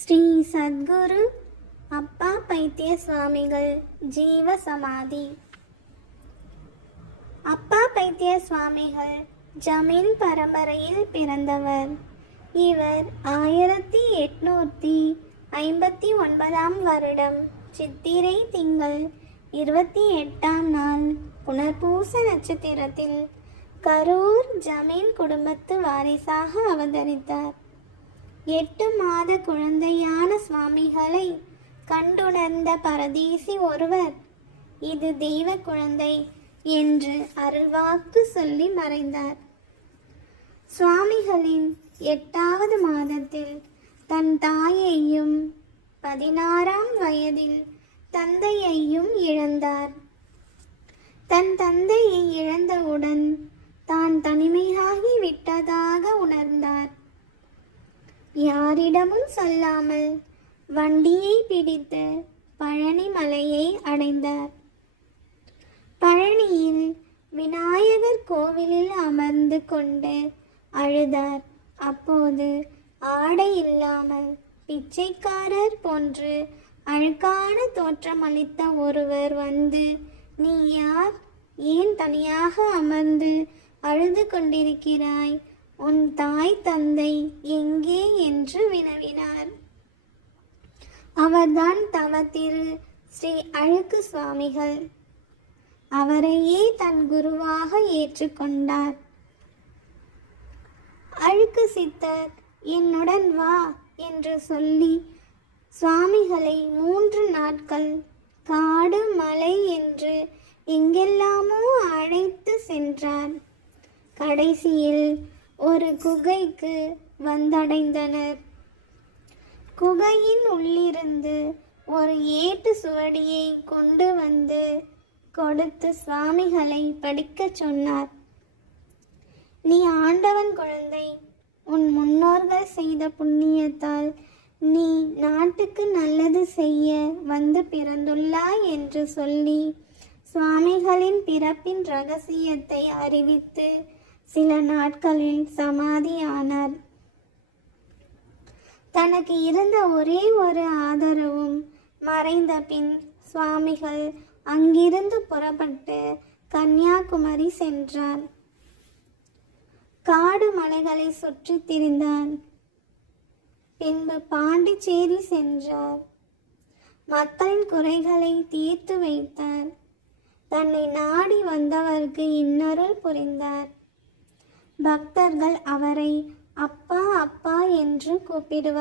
ஸ்ரீ சத்குரு அப்பா பைத்திய சுவாமிகள் ஜீவ சமாதி. அப்பா பைத்திய சுவாமிகள் ஜமீன் பரம்பரையில் பிறந்தவர். இவர் 1859 வருடம் சித்திரை திங்கள் 28ஆம் நாள் புனர்பூச நட்சத்திரத்தில் கரூர் ஜமீன் குடும்பத்து வாரிசாக அவதரித்தார். 8 மாத குழந்தையான சுவாமிகளை கண்டுணர்ந்த பரதேசி ஒருவர் இது தெய்வ குழந்தை என்று அருள்வாக்கு சொல்லி மறைந்தார். சுவாமிகளின் 8வது மாதத்தில் தன் தாயையும் 16ஆம் வயதில் தந்தையையும் இழந்தார். தன் தந்தையை இழந்தவுடன் தான் தனிமையாகி விட்டதாக உணர்ந்தார். யாரிடமும் சொல்லாமல் வண்டியை பிடித்து பழனி மலையை அடைந்தார். பழனியில் விநாயகர் கோவிலில் அமர்ந்து கொண்டு அழுதார். அப்போது ஆடை இல்லாமல் பிச்சைக்காரர் போன்று அழுக்கான தோற்றமளித்த ஒருவர் வந்து, நீ யார்? ஏன் தனியாக அமர்ந்து அழுது கொண்டிருக்கிறாய்? உன் தாய் தந்தை எங்கே என்று வினவினார். அவர்தான் தவ திரு ஸ்ரீ அழுக்கு சுவாமிகள். அவரையே தன் குருவாக ஏற்றுக்கொண்டார். அழுக்கு சித்தர் என்னுடன் வா என்று சொல்லி சுவாமிகளை 3 நாட்கள் காடு மலை என்று எங்கெல்லாமோ அழைத்து சென்றார். கடைசியில் ஒரு குகைக்கு வந்தடைந்தனர். குகையின் உள்ளிருந்து ஒரு ஏட்டு சுவடியை கொண்டு வந்து கொடுத்து சுவாமிகளை படிக்கச் சொன்னார். நீ ஆண்டவன் குழந்தை. உன் முன்னோர்கள் செய்த புண்ணியத்தால் நீ நாட்டுக்கு நல்லது செய்ய வந்து பிறந்துள்ளாய் என்று சொல்லி சுவாமிகளின் பிறப்பின் இரகசியத்தை அறிவித்து சில நாட்களில் சமாதியானார். தனக்கு இருந்த ஒரே ஒரு ஆதரவும் மறைந்த பின் சுவாமிகள் அங்கிருந்து புறப்பட்டு கன்னியாகுமரி சென்றார். காடு மலைகளை சுற்றி திரிந்தார். பின்பு பாண்டிச்சேரி சென்றார். மக்களின் குறைகளை தீர்த்து வைத்தார். தன்னை நாடி வந்தவருக்கு இன்னருள் புரிந்தார். பக்தர்கள் அவரை அப்பா அப்பா என்று கூப்பிடுவார்.